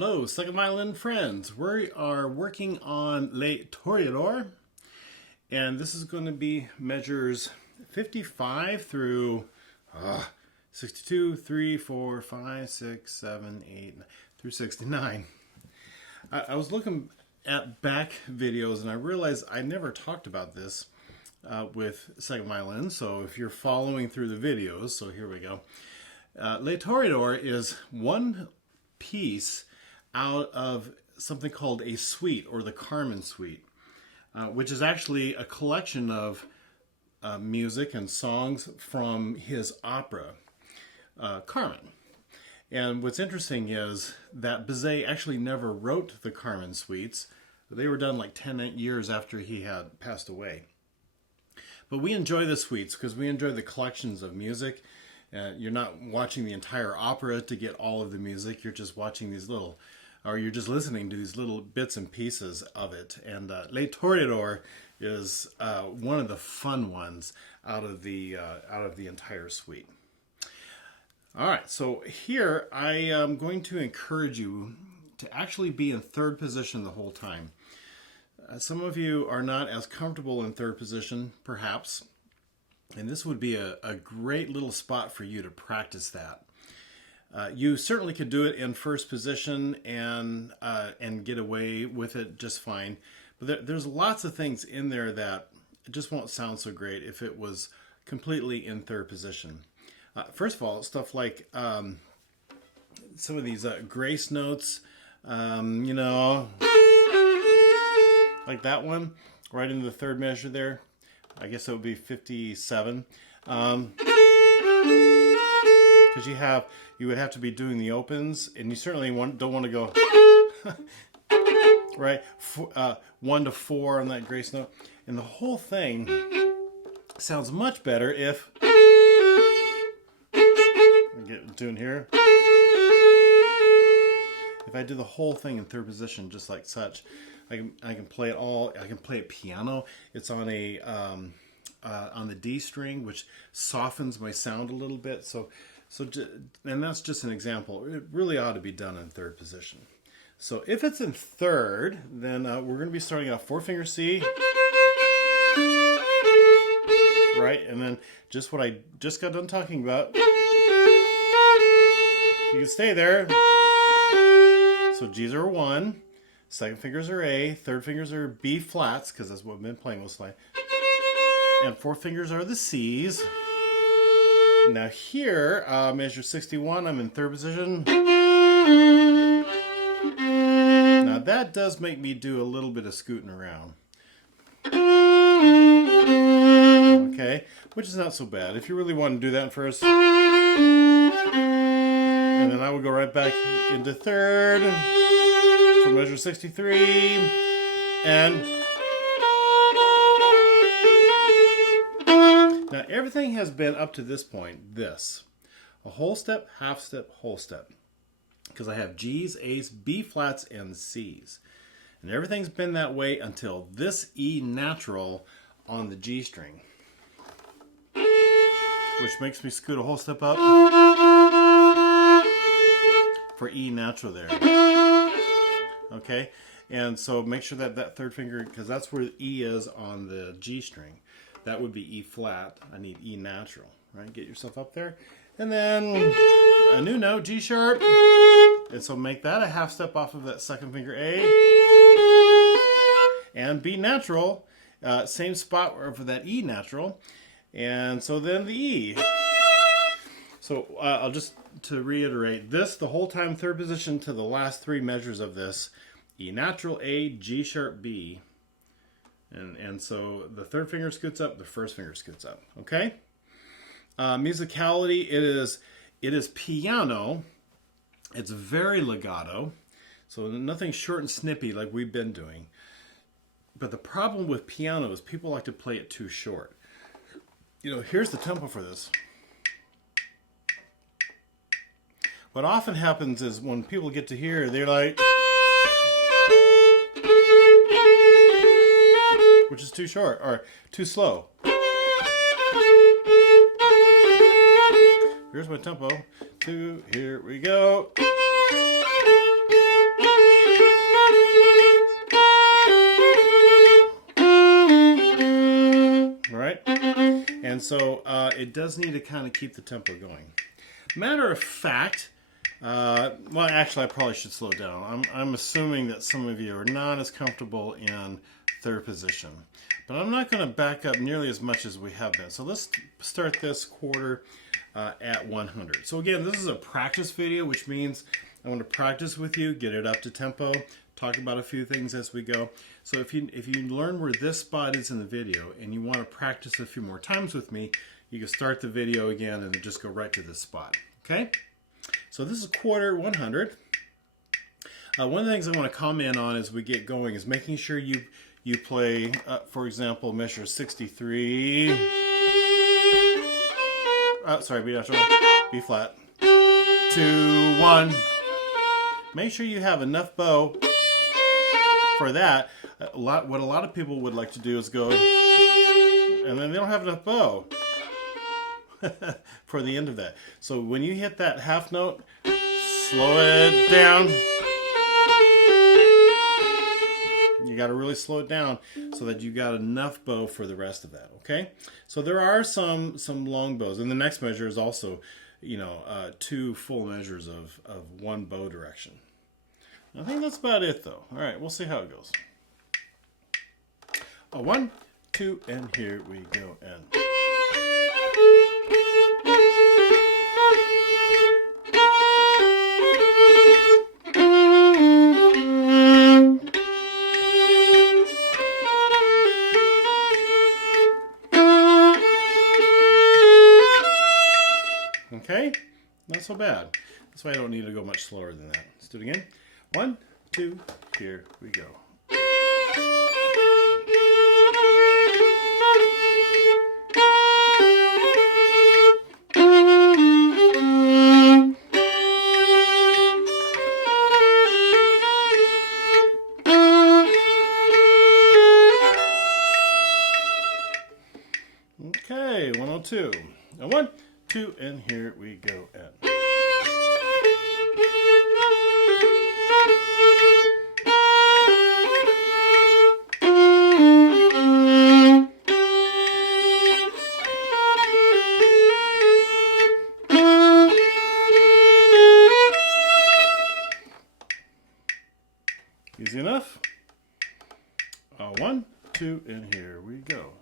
Hello, second violin friends. We are working on Les Toréadors, and this is going to be measures 55 through 62, 3, 4, 5, 6, 7, 8, through 69. I was looking at back videos and I realized I never talked about this with second violin, so if you're following through the videos, so here we go. Les Toréadors is one piece out of something called a suite, or the Carmen Suite, which is actually a collection of music and songs from his opera, Carmen. And what's interesting is that Bizet actually never wrote the Carmen Suites. They were done like 10 years after he had passed away. But we enjoy the suites because we enjoy the collections of music. You're not watching the entire opera to get all of the music. You're just watching these little, or you're just listening to these little bits and pieces of it. And Les Toréadors is one of the fun ones out of the entire suite. All right, so here I am going to encourage you to actually be in third position the whole time. Some of you are not as comfortable in third position, perhaps, and this would be a great little spot for you to practice that. You certainly could do it in first position and get away with it just fine, but there's lots of things in there that just won't sound so great if it was completely in third position. First of all, stuff like some of these grace notes, you know, like that one, right into the third measure there. I guess it would be 57. Because you would have to be doing the opens, and you certainly don't want to go right 1 to 4 on that grace note, and the whole thing sounds much better if doing here. If I do the whole thing in third position, just like such, I can play it all. I can play it piano. It's on a on the D string, which softens my sound a little bit. And that's just an example. It really ought to be done in third position. So if it's in third, then we're going to be starting off 4-finger C, right, and then just what I just got done talking about. You can stay there. So G's are 1, second fingers are A, third fingers are B flats, because that's what I've been playing mostly, and fourth fingers are the C's. Now here, measure 61, I'm in third position. Now that does make me do a little bit of scooting around. Okay, which is not so bad. If you really want to do that first. And then I would go right back into third for measure 63. And now everything has been up to this point, this. A whole step, half step, whole step. Because I have G's, A's, B flats, and C's. And everything's been that way until this E natural on the G string. Which makes me scoot a whole step up for E natural there. Okay, and so make sure that that third finger, because that's where E is on the G string. That would be E flat. I need E natural, right? Get yourself up there. And then a new note, G sharp. And so make that a half step off of that second finger A. And B natural, same spot for that E natural. And so then the E. So I'll just, to reiterate, this the whole time third position to the last 3 measures of this. E natural, A, G sharp, B. And so the third finger scoots up, the first finger scoots up. Okay? Musicality, it is piano. It's very legato. So nothing short and snippy like we've been doing. But the problem with piano is people like to play it too short. You know, here's the tempo for this. What often happens is when people get to here, they're like, which is too short or too slow. Here's my tempo. Here we go. it does need to kind of keep the tempo going. Matter of fact, well, actually, I probably should slow down. I'm assuming that some of you are not as comfortable in third position, but I'm not going to back up nearly as much as we have been. So let's start this quarter at 100. So again, this is a practice video, which means I want to practice with you, get it up to tempo, talk about a few things as we go. So if you learn where this spot is in the video and you want to practice a few more times with me, you can start the video again and just go right to this spot. Okay? So this is quarter 100. One of the things I want to comment on as we get going is making sure you play, for example, measure 63. Sorry, B natural, B flat, 2, 1. Make sure you have enough bow for that. What a lot of people would like to do is go, and then they don't have enough bow for the end of that. So when you hit that half note, slow it down. You got to really slow it down so that you got enough bow for the rest of that. Okay, so there are some long bows, and the next measure is also, 2 full measures of one bow direction. I think that's about it, though. All right, we'll see how it goes. 1, 2, and here we go. And okay, not so bad. That's why I don't need to go much slower than that. Let's do it again. 1, 2, here we go. Okay, 102. Now 1, 2, and here we go. And easy enough. 1, 2, and here we go.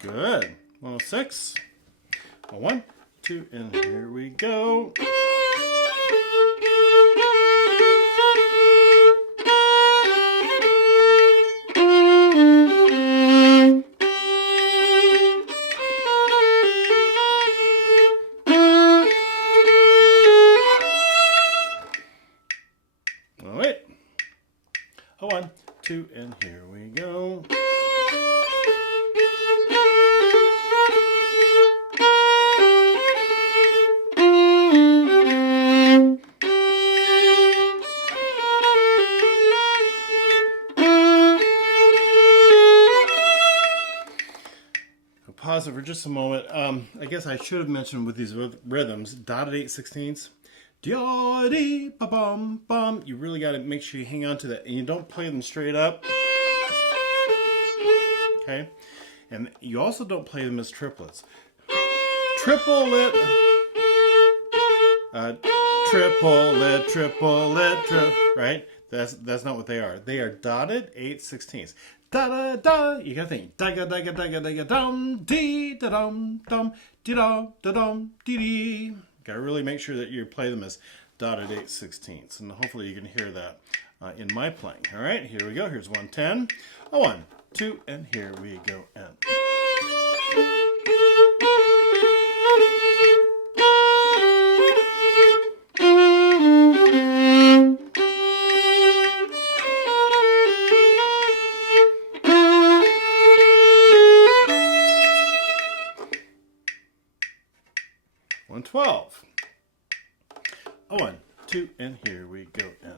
Good. 106. 1, 2, and here we go. Wait. 1, 2, and here we go. Pause it for just a moment. I guess I should have mentioned with these rhythms, dotted 8/16. Di ba bum bum. You really got to make sure you hang on to that, and you don't play them straight up. Okay, and you also don't play them as triplets. Triplet, triplet, right? That's not what they are. They are dotted 8/16. Da da da. You gotta think. Da ga da ga da ga da ga dum dee da dum dum dee da da dum dee dee. Gotta really make sure that you play them as dotted 8/16, and hopefully you can hear that in my playing. All right, here we go. Here's 110. 1, 2, and here we go. And 112. 1, 2, and here we go. And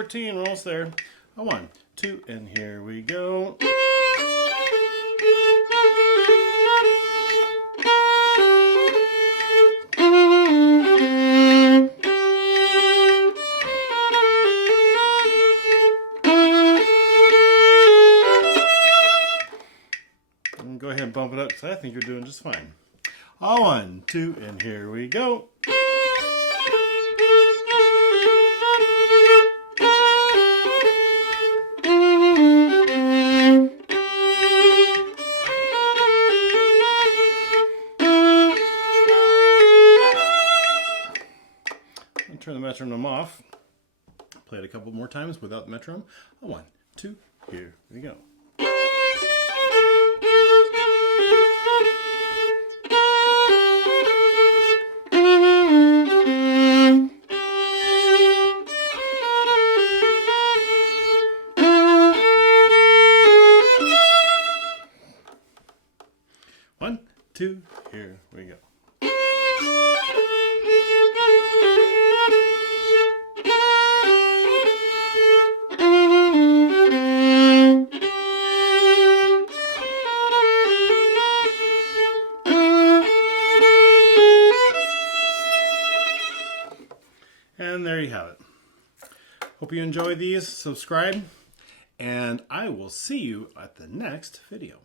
14. We're almost there. A 1, 2, and here we go. Go ahead and bump it up because I think you're doing just fine. A 1, 2, and here we go. I'll turn the metronome off. Play it a couple more times without the metronome. A 1, 2, here we go. One, two, here we go. And there you have it. Hope you enjoy these. Subscribe, and I will see you at the next video.